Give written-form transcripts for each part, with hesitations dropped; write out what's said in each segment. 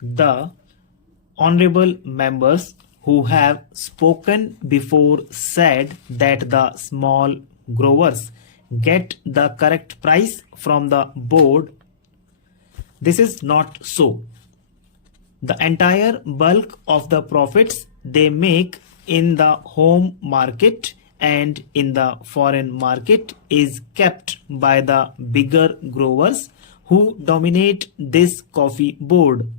The honorable members who have spoken before said that the small growers get the correct price from the board. This is not so. The entire bulk of the profits they make in the home market and in the foreign market is kept by the bigger growers who dominate this coffee board.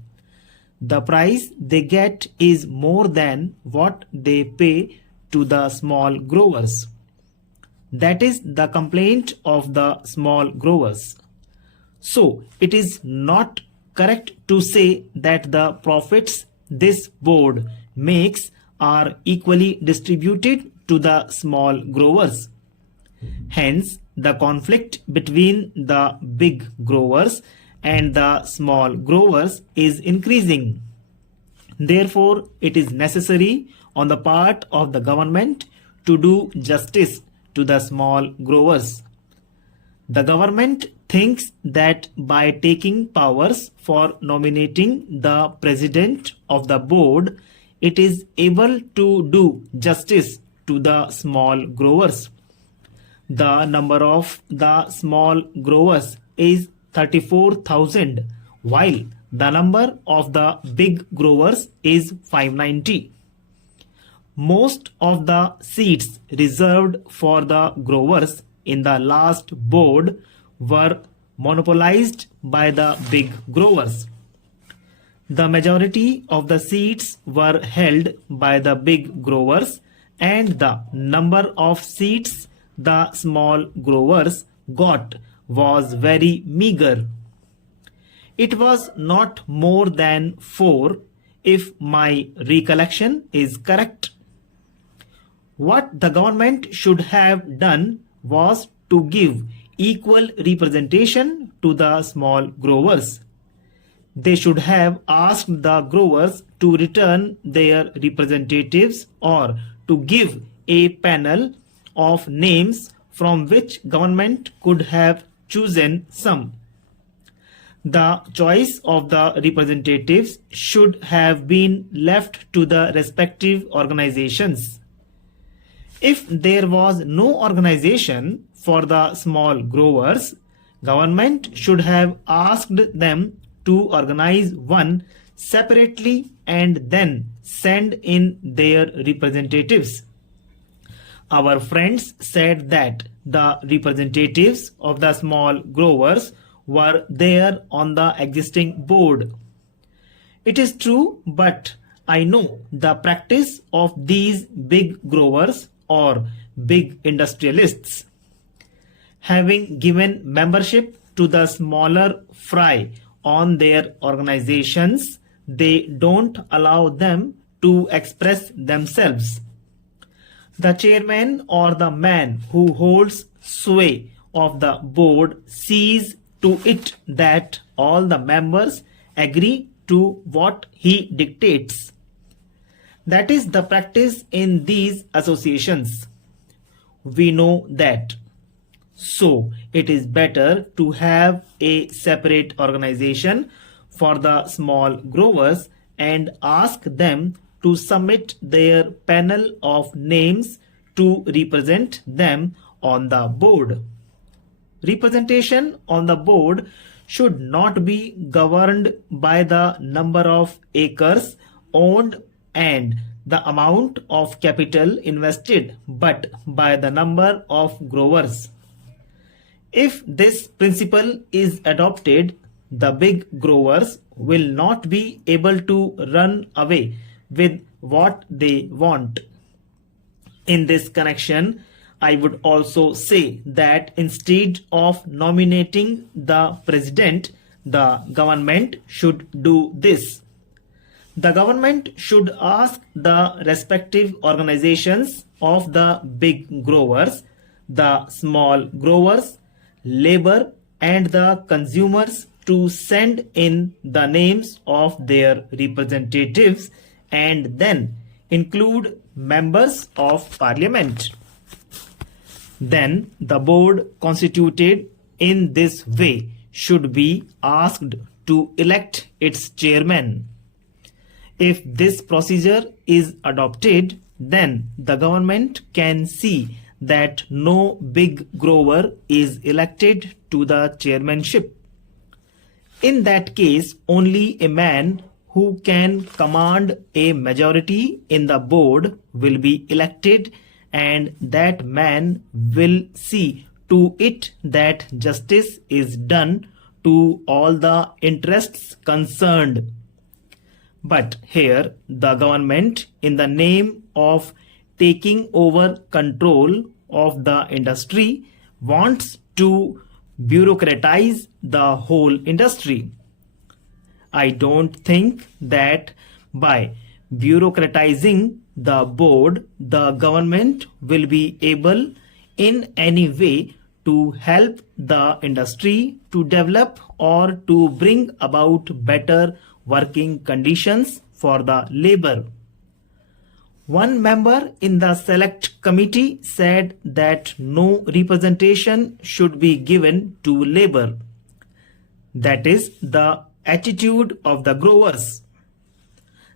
The price they get is more than what they pay to the small growers. That is the complaint of the small growers. So it is not correct to say that the profits this board makes are equally distributed to the small growers. Hence, the conflict between the big growers and the small growers is increasing. Therefore, it is necessary on the part of the government to do justice to the small growers. The government thinks that by taking powers for nominating the president of the board, it is able to do justice to the small growers. The number of the small growers is 34,000, while the number of the big growers is 590. Most of the seats reserved for the growers in the last board were monopolized by the big growers. The majority of the seats were held by the big growers, and the number of seats the small growers got was very meager. It was not more than 4, if my recollection is correct. What the government should have done was to give equal representation to the small growers. They should have asked the growers to return their representatives or to give a panel of names from which government could have chosen some. The choice of the representatives should have been left to the respective organizations. If there was no organization for the small growers, government should have asked them to organize one separately and then send in their representatives. Our friends said that the representatives of the small growers were there on the existing board. It is true, but I know the practice of these big growers or big industrialists. Having given membership to the smaller fry on their organizations, they don't allow them to express themselves. The chairman or the man who holds sway of the board sees to it that all the members agree to what he dictates. That is the practice in these associations. We know that. So it is better to have a separate organization for the small growers and ask them to submit their panel of names to represent them on the board. Representation on the board should not be governed by the number of acres owned and the amount of capital invested, but by the number of growers. If this principle is adopted, the big growers will not be able to run away with what they want. In this connection, I would also say that instead of nominating the president, the government should do this. The government should ask the respective organizations of the big growers, the small growers, labor, and the consumers to send in the names of their representatives and then include members of parliament. Then the board constituted in this way should be asked to elect its chairman. If this procedure is adopted, then the government can see that no big grower is elected to the chairmanship. In that case, only a man who can command a majority in the board will be elected, and that man will see to it that justice is done to all the interests concerned. But here the government, in the name of taking over control of the industry, wants to bureaucratize the whole industry. I don't think that by bureaucratizing the board, the government will be able in any way to help the industry to develop or to bring about better working conditions for the labor. One member in the select committee said that no representation should be given to labor. That is the attitude of the growers.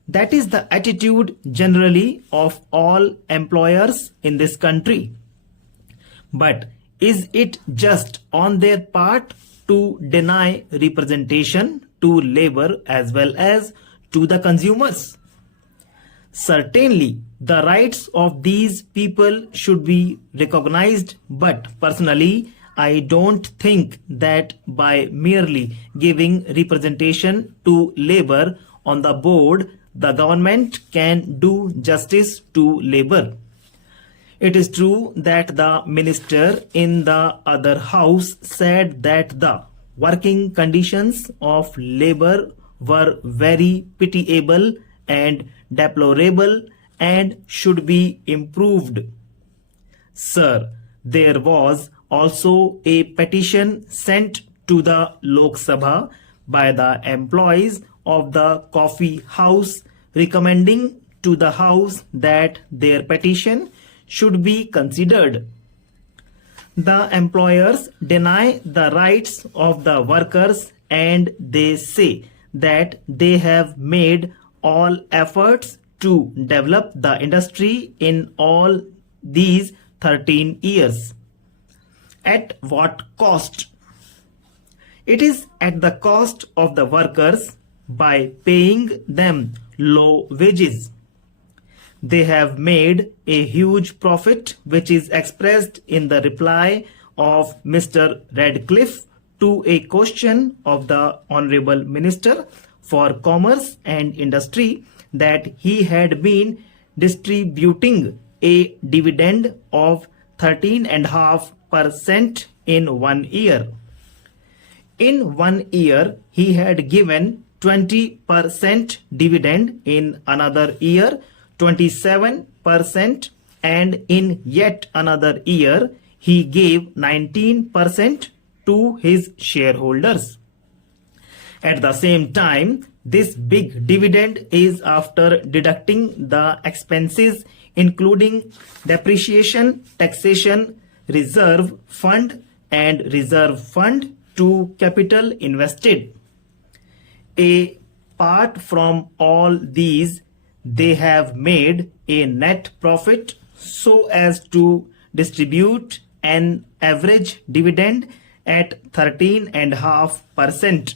That is the attitude generally of all employers in this country. But is it just on their part to deny representation to labor as well as to the consumers? Certainly, the rights of these people should be recognized, but personally, I don't think that by merely giving representation to labor on the board, the government can do justice to labor. It is true that the minister in the other house said that the working conditions of labor were very pitiable and deplorable and should be improved. Sir, there was also a petition sent to the Lok Sabha by the employees of the coffee house recommending to the house that their petition should be considered. The employers deny the rights of the workers and they say that they have made all efforts to develop the industry in all these 13 years. At what cost? It is at the cost of the workers by paying them low wages. They have made a huge profit, which is expressed in the reply of Mr. Radcliffe to a question of the Honorable Minister for Commerce and Industry, that he had been distributing a dividend of 13.5% in 1 year. In 1 year, he had given 20% dividend, in another year 27%, and in yet another year he gave 19% to his shareholders. At the same time, this big dividend is after deducting the expenses including depreciation, taxation, reserve fund and reserve fund to capital invested. Apart from all these, they have made a net profit so as to distribute an average dividend at 13.5%.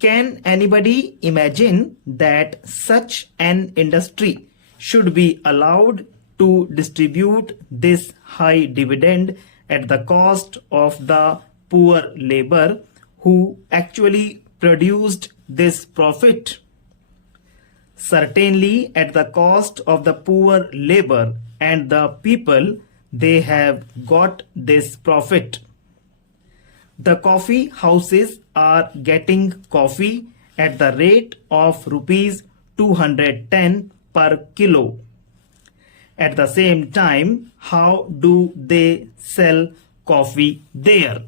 Can anybody imagine that such an industry should be allowed to distribute this high dividend at the cost of the poor labor who actually produced this profit? Certainly at the cost of the poor labor and the people, they have got this profit. The coffee houses are getting coffee at the rate of rupees 210 per kilo. At the same time, how do they sell coffee there?